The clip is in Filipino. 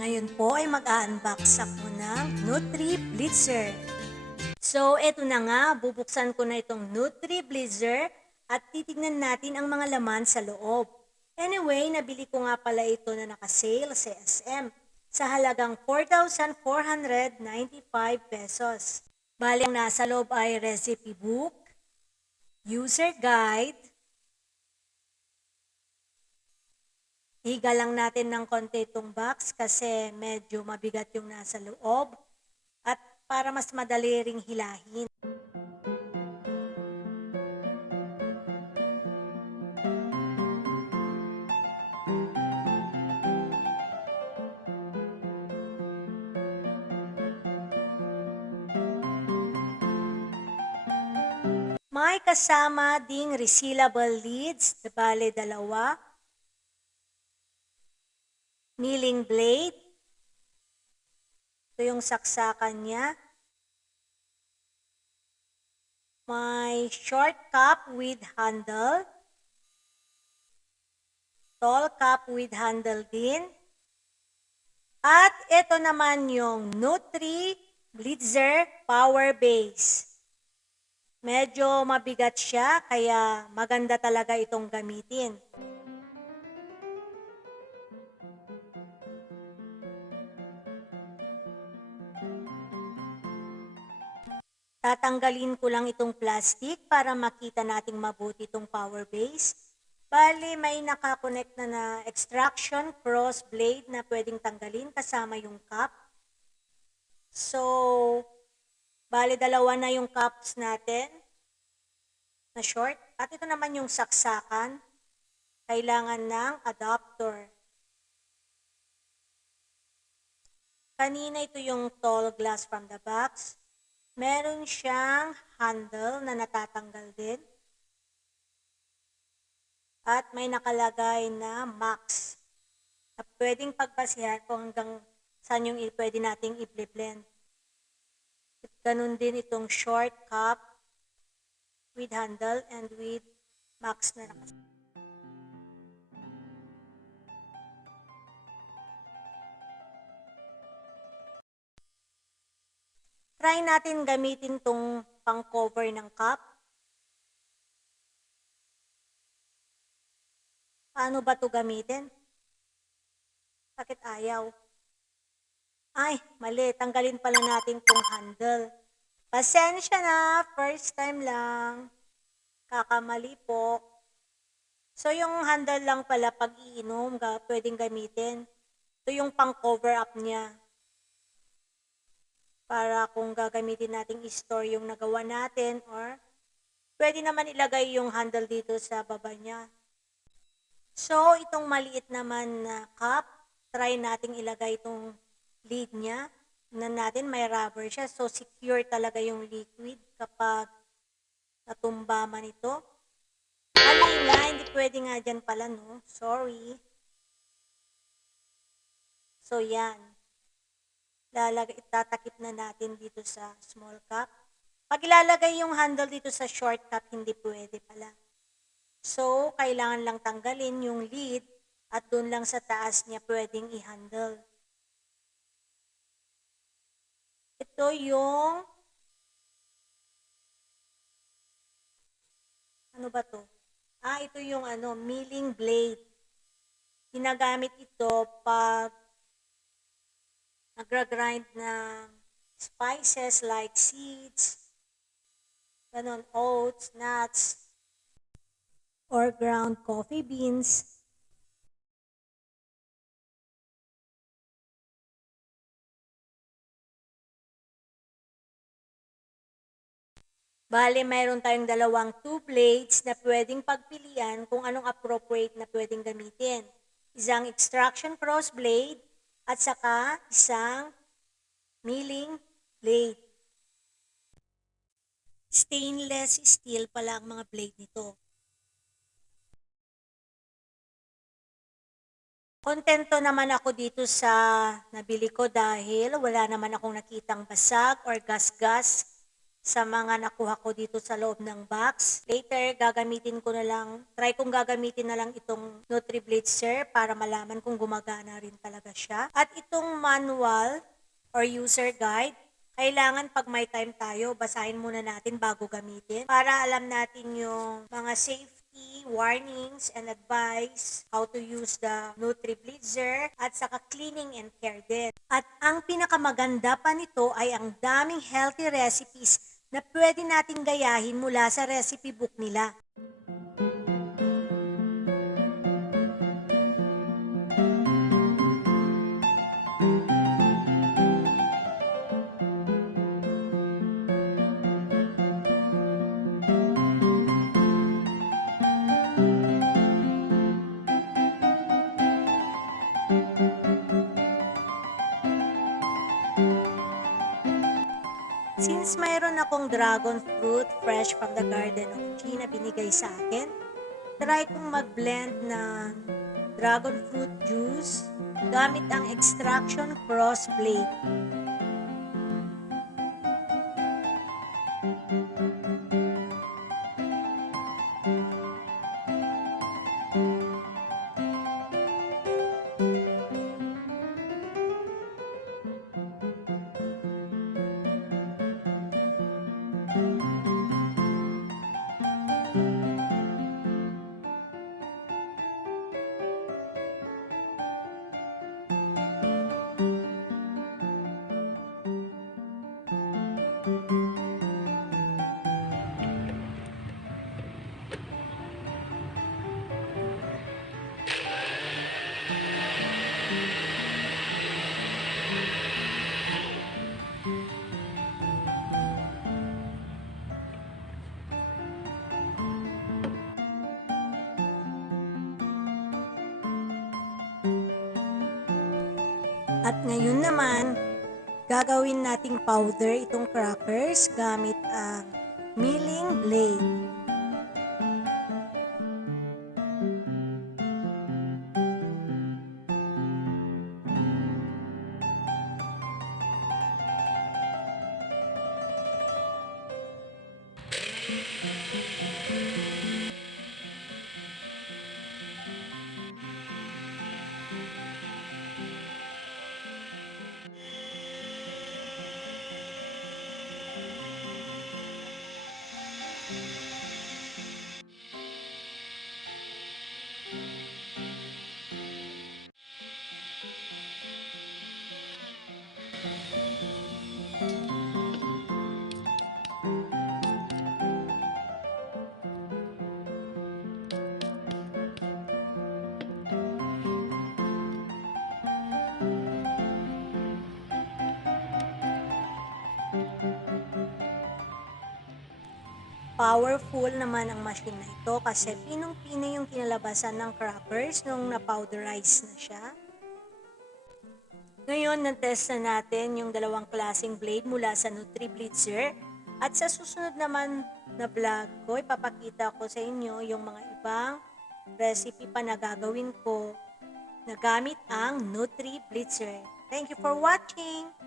Ngayon po ay mag-unbox ako ng Nutri Blitzer. So, eto na nga, bubuksan ko na itong Nutri Blitzer at titignan natin ang mga laman sa loob. Anyway, nabili ko nga pala ito na naka-sale sa SM sa halagang 4,495 pesos. Bali, ang nasa loob ay recipe book, user guide, higa lang natin ng konti itong box kasi medyo mabigat yung nasa loob at para mas madali ring hilahin. May kasama ding resealable lids, bale dalawa, milling blade, ito yung saksakan niya, may short cup with handle, tall cup with handle din, at ito naman yung Nutri Blitzer Power Base. Medyo mabigat siya, kaya maganda talaga itong gamitin. Tatanggalin ko lang itong plastic para makita nating mabuti itong power base. Bali, may nakakonect na extraction cross blade na pwedeng tanggalin kasama yung cup. So, bali dalawa na yung cups natin na short. At ito naman yung saksakan. Kailangan ng adapter. Kanina ito yung tall glass from the box. Meron siyang handle na natatanggal din. At may nakalagay na max. Na pwedeng pagbasihan kung hanggang saan yung pwede nating i-blend. Ganun din itong short cup with handle and with max na nakas. Try natin gamitin tong pang-cover ng cup. Paano ba ito gamitin? Bakit ayaw? Ay, mali. Tanggalin pala natin tong handle. Pasensya na. First time lang. Kakamali po. So, yung handle lang pala pag iinom, pwedeng gamitin. Ito yung pang-cover up niya. Para kung gagamitin nating i-store yung nagawa natin or pwede naman ilagay yung handle dito sa baba niya. So, itong maliit naman na cup, try nating ilagay itong lid niya. Tingnan natin, may rubber siya. So, secure talaga yung liquid kapag natumba man ito. Mali nga, hindi pwede nga dyan pala, no? Sorry. So, yan. Itatakip na natin dito sa small cup. Pag ilalagay yung handle dito sa short cup, hindi pwede pala. So, kailangan lang tanggalin yung lid at doon lang sa taas niya pwedeng i-handle. Ito yung, ano ba to? Ito yung milling blade. Ginagamit ito pag nagra-grind ng spices like seeds, ganon, oats, nuts, or ground coffee beans. Bale, mayroon tayong dalawang 2 blades na pwedeng pagpilian kung anong appropriate na pwedeng gamitin. Isang extraction cross blade at saka isang milling blade. Stainless steel pala ang mga blade nito. Kontento naman ako dito sa nabili ko dahil wala naman akong nakitang basag or gas-gas sa mga nakuha ko dito sa loob ng box. Later, try kong gagamitin na lang itong Nutri Blitzer para malaman kung gumagana rin talaga siya. At itong manual or user guide, kailangan pag may time tayo, basahin muna natin bago gamitin para alam natin yung mga safety warnings and advice, how to use the Nutri Blitzer, at saka cleaning and care din. At ang pinakamaganda pa nito ay ang daming healthy recipes na pwede nating gayahin mula sa recipe book nila. Since mayroon akong dragon fruit fresh from the garden of G na binigay sa akin, try kong mag-blend ng dragon fruit juice gamit ang extraction cross blade. At ngayon naman, gagawin nating powder itong crackers gamit ang milling blade. Powerful naman ang machine na ito kasi pinong-pino yung kinalabasan ng crackers nung na-powderize na siya. Ngayon, na-test na natin yung dalawang klaseng blade mula sa Nutri Blitzer. At sa susunod naman na vlog ko, ipapakita ko sa inyo yung mga ibang recipe pa na gagawin ko na gamit ang Nutri Blitzer. Thank you for watching!